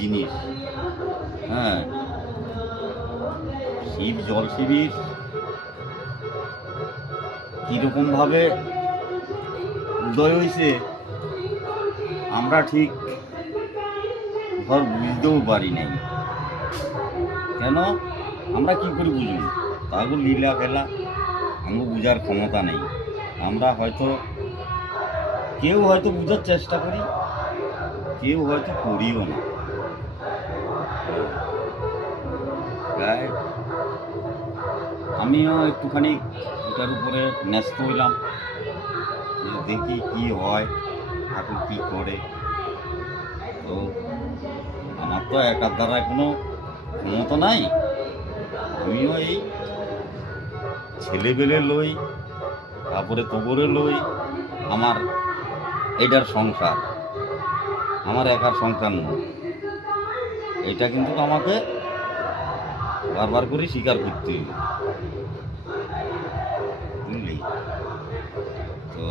জিনিস। হ্যাঁ, শিব জল শিবির কীরকমভাবে উদয় হয়েছে আমরা ঠিক বুঝতেও পারি নাই। কেন আমরা কি করে বুঝব? তাগো লীলা খেলা আমার বুঝার ক্ষমতা নেই। আমরা হয়তো কেউ হয়তো বুঝার চেষ্টা করি, কেউ হয়তো করিও না। তাই আমিও একটুখানি এটার উপরে ন্যস্ত হইলাম, যে দেখি কি হয়, ঠাকুর কী করে। তো আমার তো একার দ্বারা কোনো ক্ষমতা নাই। আমিও এই ছেলেবেলে লই, তারপরে তোবরে লই। আমার এইটার সংসার, আমার একার সংসার নয়। এটা কিন্তু আমাকে বারবার করে স্বীকার করতে হবে, বুঝলি? তো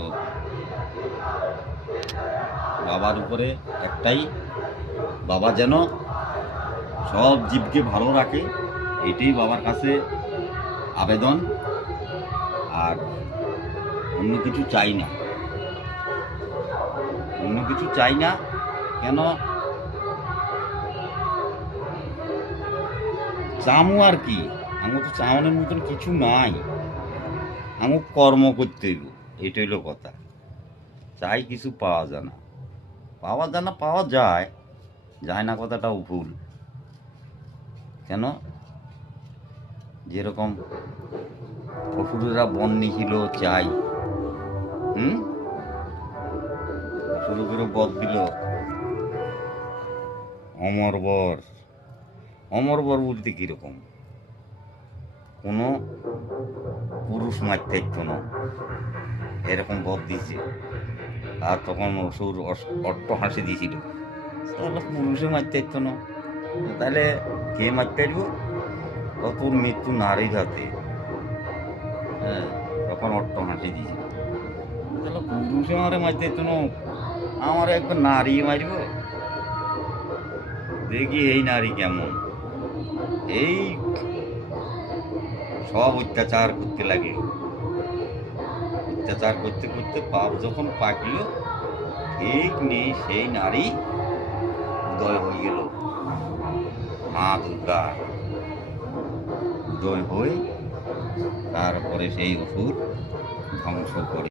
বাবার উপরে একটাই, বাবা যেন সব জীবকে ভালো রাখে, এটাই বাবার কাছে আবেদন। আর অন্য কিছু চাই না, অন্য কিছু চাই না। কেন চামু আর কি, আমার তো চাওয়ানোর মতন কিছু নাই। আমার কর্ম করতে হইব, এটা হইল কথা। চাই কিছু পাওয়া যায় না, পাওয়া যায় না, পাওয়া যায়, যায় না কথাটাও ভুল। কেন যেরকম অসুরেরা বন নিছিল চাই, অসুরগুলো বধ দিল, অমরবর। অমরবর বলতে কীরকম? কোনো পুরুষ মারতে ইচ্ছো না, এরকম বধ দিয়েছে। আর তখন অসুর অট্ট হাসি দিয়েছিল, তাহলে পুরুষে মারতে ইচ্ছো না, তাহলে কে মারতে আসবো? তোর মৃত্যু নারীর হাতে। হ্যাঁ, তখন অট্ট হাসি দিয়েছিল, তাহলে পুরুষে মারে মারতে ইচ্ছো না, আমার একবার নারী মারব, দেখি এই নারী কেমন। এই সব অত্যাচার করতে লাগলো, অত্যাচার করতে করতে পাপ যখন পাকল, ঠিক নেই সেই নারী উদয় হয়ে গেল। মা দুর্গা উদয় হয়ে তারপরে সেই অসুর ধ্বংস করে।